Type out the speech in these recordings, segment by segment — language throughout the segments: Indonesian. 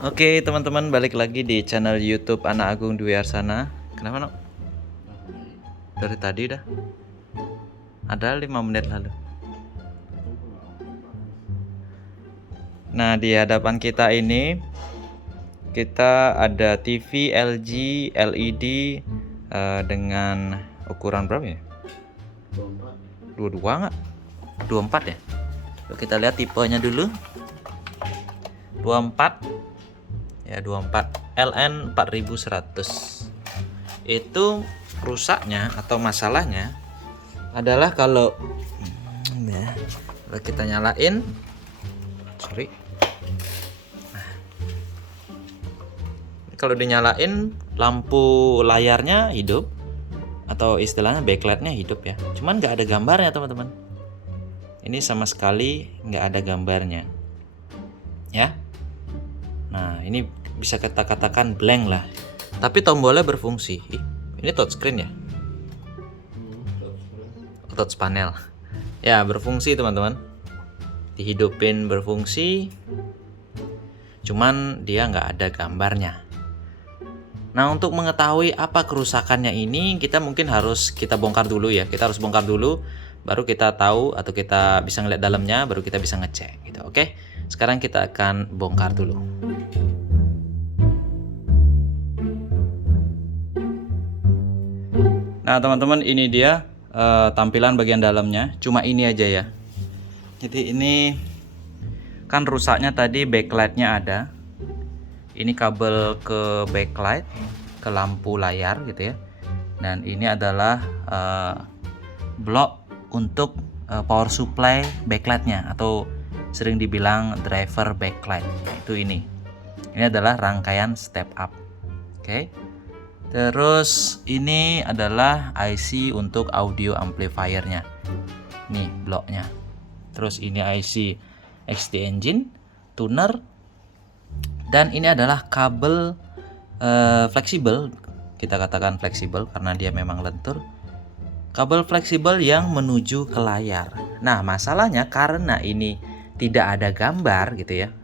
Oke teman-teman, balik lagi di channel YouTube Anak Agung Dwi Arsana. Kenapa Nok? Dari tadi dah. Ada 5 menit lalu. Nah, di hadapan kita ini kita ada TV LG LED dengan ukuran berapa ya? 22 nggak? 24 ya? Coba kita lihat tipenya dulu. 24 ya, 24 LN 4100. Itu rusaknya atau masalahnya adalah kalau kita nyalain, kalau dinyalain lampu layarnya hidup atau istilahnya backlightnya hidup ya, cuman nggak ada gambarnya teman-teman. Ini sama sekali nggak ada gambarnya ya. Nah, ini bisa kita katakan blank lah, tapi tombolnya berfungsi. Ini touchscreen ya, touch panel ya, berfungsi teman-teman, dihidupin berfungsi, cuman dia nggak ada gambarnya. Nah, untuk mengetahui apa kerusakannya ini, kita mungkin harus kita bongkar dulu ya. Kita harus bongkar dulu, baru kita tahu atau kita bisa ngeliat dalamnya, baru kita bisa ngecek gitu. Oke, sekarang kita akan bongkar dulu. Nah teman-teman, ini dia tampilan bagian dalamnya. Cuma ini aja ya. Jadi ini kan rusaknya tadi backlightnya ada. Ini kabel ke backlight, ke lampu layar gitu ya. Dan ini adalah blok untuk power supply backlightnya, atau sering dibilang driver backlight. Itu ini adalah rangkaian step up. Oke. Terus ini adalah IC untuk audio amplifiernya. Nih bloknya. Terus ini IC XT engine, tuner. Dan ini adalah kabel fleksibel, kita katakan fleksibel karena dia memang lentur. Kabel fleksibel yang menuju ke layar. Nah, masalahnya karena ini tidak ada gambar gitu ya.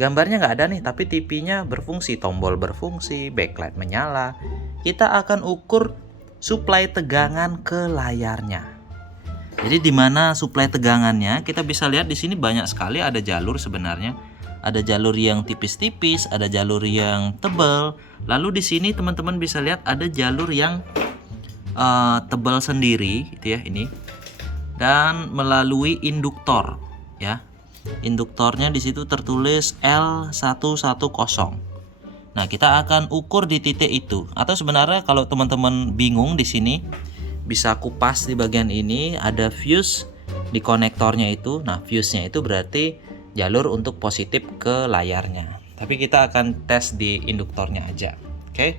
Gambarnya nggak ada nih, tapi TV-nya berfungsi, tombol berfungsi, backlight menyala. Kita akan ukur suplai tegangan ke layarnya. Jadi di mana suplai tegangannya? Kita bisa lihat di sini banyak sekali ada jalur sebenarnya. Ada jalur yang tipis-tipis, ada jalur yang tebal. Lalu di sini teman-teman bisa lihat ada jalur yang tebal sendiri, gitu ya ini. Dan melalui induktor, ya. Induktornya di situ tertulis L110. Nah, kita akan ukur di titik itu. Atau sebenarnya kalau teman-teman bingung di sini, bisa kupas di bagian ini ada fuse di konektornya itu. Nah, fuse-nya itu berarti jalur untuk positif ke layarnya. Tapi kita akan tes di induktornya aja. Oke.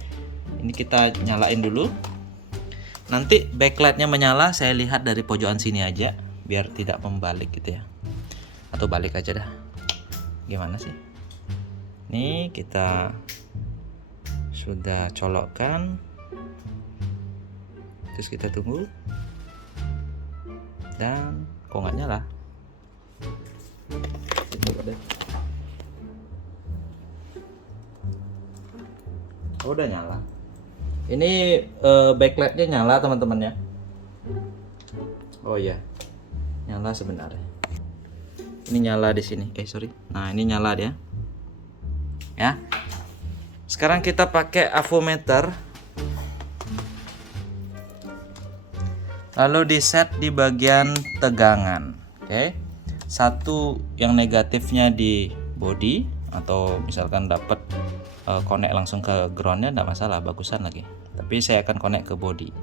Ini kita nyalain dulu. Nanti backlightnya menyala, saya lihat dari pojokan sini aja biar tidak membalik gitu ya. Atau balik aja dah. Gimana sih? Nih kita sudah colokkan. Terus kita tunggu. Dan kok nggak nyala? Oh, udah nyala. Ini backlightnya nyala teman-teman ya. Oh iya, nyala sebenarnya. Ini nyala di sini. Nah, ini nyala dia. Ya. Sekarang kita pakai avometer. Lalu di set di bagian tegangan. Oke. Satu yang negatifnya di body, atau misalkan dapat connect langsung ke groundnya enggak masalah, bagusan lagi. Tapi saya akan connect ke body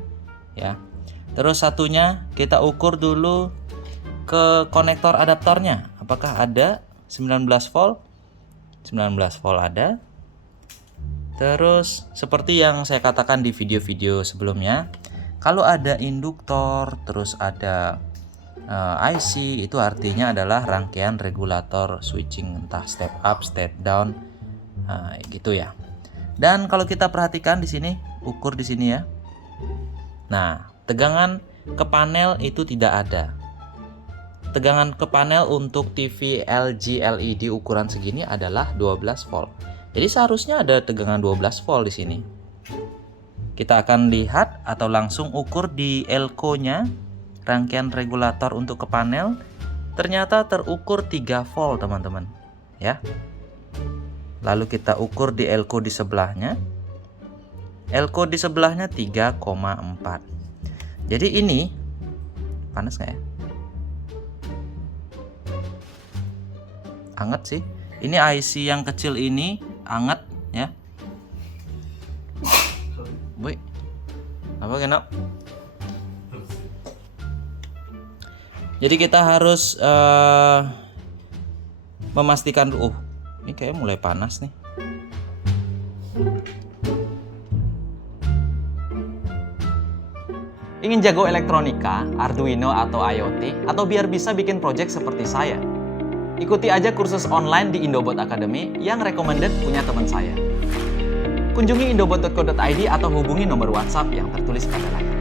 ya. Terus satunya kita ukur dulu ke konektor adaptornya, apakah ada 19 volt. 19 volt ada. Terus seperti yang saya katakan di video-video sebelumnya, kalau ada induktor terus ada IC, itu artinya adalah rangkaian regulator switching, entah step up, step down, gitu ya. Dan kalau kita perhatikan di sini, ukur di sini ya. Nah, tegangan ke panel itu tidak ada. Tegangan ke panel untuk TV LG LED ukuran segini adalah 12 volt. Jadi seharusnya ada tegangan 12 volt di sini. Kita akan lihat atau langsung ukur di elko-nya, rangkaian regulator untuk ke panel. Ternyata terukur 3 volt teman-teman, ya. Lalu kita ukur di elko di sebelahnya. Elko di sebelahnya 3,4. Jadi ini panas nggak ya? Anget sih. Ini IC yang kecil ini anget ya. Boy, apa kenapa? Jadi kita harus memastikan dulu. Ini kayak mulai panas nih. Ingin jago elektronika, Arduino atau IoT, atau biar bisa bikin project seperti saya? Ikuti aja kursus online di Indobot Academy yang recommended punya teman saya. Kunjungi indobot.co.id atau hubungi nomor WhatsApp yang tertulis pada layar.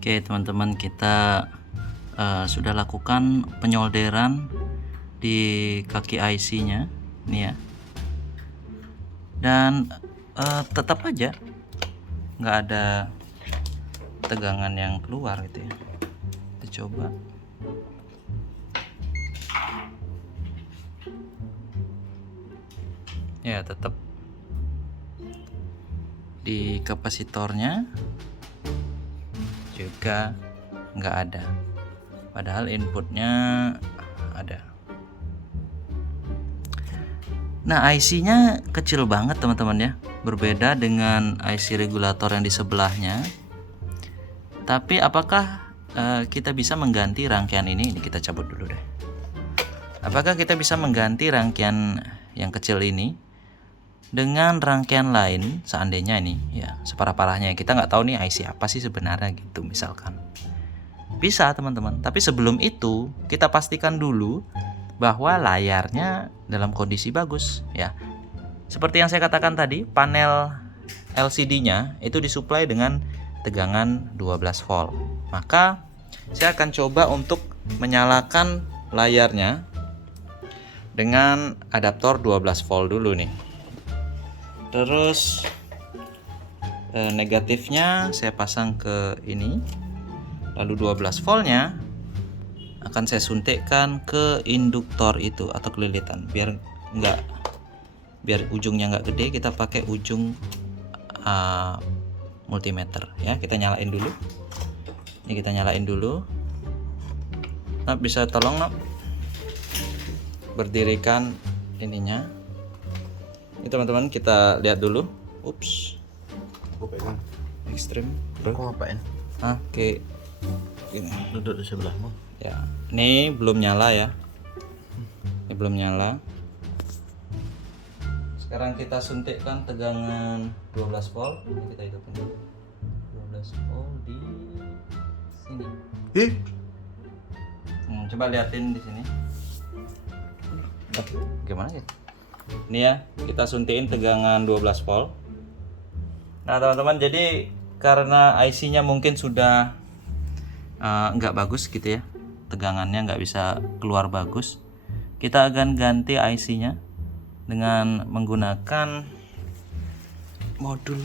Oke teman-teman, kita sudah lakukan penyolderan di kaki IC-nya, nih ya. Dan tetap aja nggak ada tegangan yang keluar gitu ya. Kita coba. Ya tetap di kapasitornya juga nggak ada, padahal inputnya ada. Nah IC-nya kecil banget teman-teman ya, berbeda dengan IC regulator yang di sebelahnya. Tapi apakah kita bisa mengganti rangkaian ini? Ini kita cabut dulu deh. Apakah kita bisa mengganti rangkaian yang kecil ini dengan rangkaian lain, seandainya ini ya separah-parahnya, kita nggak tahu nih IC apa sih sebenarnya gitu misalkan. Bisa teman-teman, tapi sebelum itu kita pastikan dulu bahwa layarnya dalam kondisi bagus ya. Seperti yang saya katakan tadi, panel LCD-nya itu disuplai dengan tegangan 12 volt. Maka saya akan coba untuk menyalakan layarnya dengan adaptor 12 volt dulu nih. Terus negatifnya saya pasang ke ini. Lalu 12 voltnya akan saya suntikkan ke induktor itu atau kelilitan, biar ujungnya nggak gede. Kita pakai ujung multimeter ya. Kita nyalain dulu. Ini kita nyalain dulu. Nah, bisa tolong berdirikan ininya. Ini teman-teman kita lihat dulu. Ups. Aku pegang. Ekstrim. Aku ngapain? Oke. Gini. Duduk di sebelahmu. Ya. Ini belum nyala ya. Ini belum nyala. Sekarang kita suntikkan tegangan 12 volt. Ini kita hidupin. 12 volt di sini. Coba liatin di sini. Gimana ya? Ini ya, kita suntikin tegangan 12 volt. Nah teman-teman, jadi karena IC-nya mungkin sudah nggak bagus gitu ya, tegangannya nggak bisa keluar bagus, kita akan ganti IC-nya dengan menggunakan modul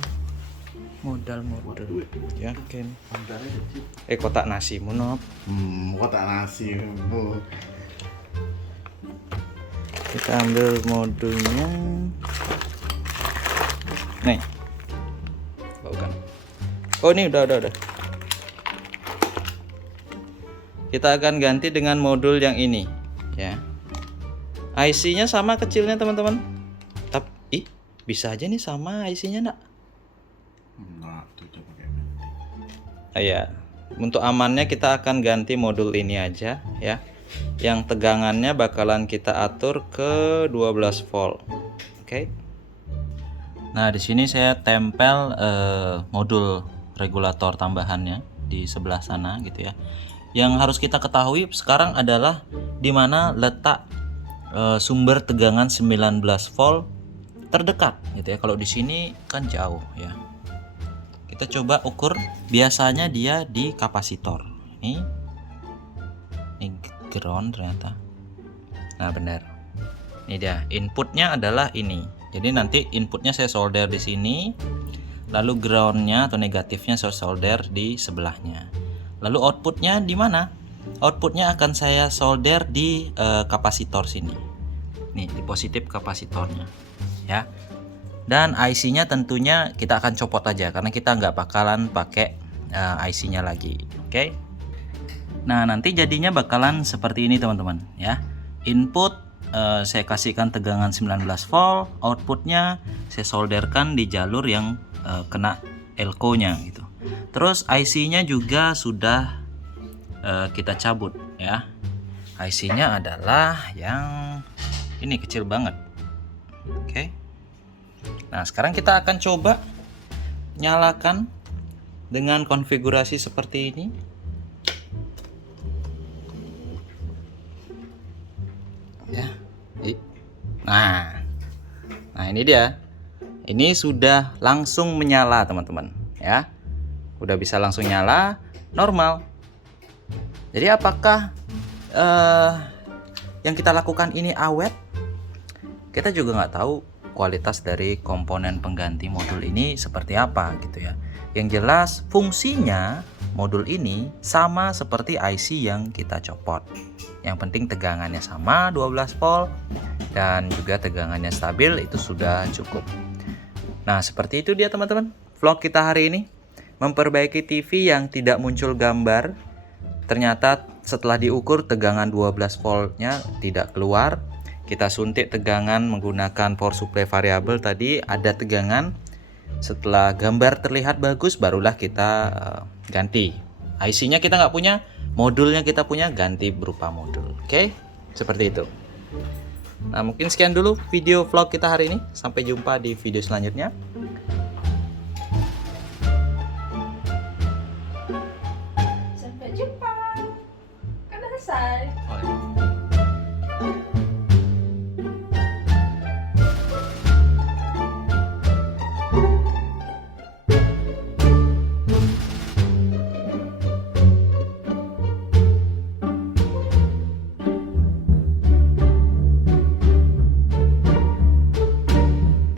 ya kan. Kotak nasi munop. Kotak nasi. Kita ambil modulnya. Nih. Bukan. Oh, ini udah. Kita akan ganti dengan modul yang ini, ya. IC-nya sama kecilnya, teman-teman. Tapi bisa aja nih sama IC-nya, enggak? Ya. Untuk amannya kita akan ganti modul ini aja, ya. Yang tegangannya bakalan kita atur ke 12 volt. Oke. Nah, di sini saya tempel modul regulator tambahannya di sebelah sana gitu ya. Yang harus kita ketahui sekarang adalah di mana letak sumber tegangan 19 volt terdekat gitu ya. Kalau di sini kan jauh ya. Kita coba ukur, biasanya dia di kapasitor. Ini ground ternyata. Nah benar, ini dia inputnya adalah ini Jadi nanti inputnya saya solder di sini, lalu groundnya atau negatifnya saya solder di sebelahnya. Lalu outputnya di mana? Outputnya akan saya solder di kapasitor sini. Nih, di positif kapasitornya, ya. Dan IC-nya tentunya kita akan copot aja karena kita nggak bakalan pakai IC-nya lagi. Oke. Nah, nanti jadinya bakalan seperti ini teman-teman, ya. Input saya kasihkan tegangan 19 volt, outputnya saya solderkan di jalur yang kena elko-nya gitu. Terus IC-nya juga sudah kita cabut, ya. IC-nya adalah yang ini, kecil banget. Oke. Nah, sekarang kita akan coba nyalakan dengan konfigurasi seperti ini. Ya. Nah, ini dia. Ini sudah langsung menyala, teman-teman, ya. Udah bisa langsung nyala normal. Jadi apakah yang kita lakukan ini awet? Kita juga nggak tahu kualitas dari komponen pengganti modul ini seperti apa gitu ya. Yang jelas fungsinya modul ini sama seperti IC yang kita copot. Yang penting tegangannya sama 12 volt dan juga tegangannya stabil, itu sudah cukup. Nah, seperti itu dia teman-teman vlog kita hari ini. Memperbaiki TV yang tidak muncul gambar. Ternyata setelah diukur tegangan 12 voltnya tidak keluar. Kita suntik tegangan menggunakan power supply variabel, tadi ada tegangan. Setelah gambar terlihat bagus, barulah kita ganti. IC-nya kita nggak punya, modulnya kita punya, ganti berupa modul. Oke, seperti itu. Nah, mungkin sekian dulu video vlog kita hari ini. Sampai jumpa di video selanjutnya.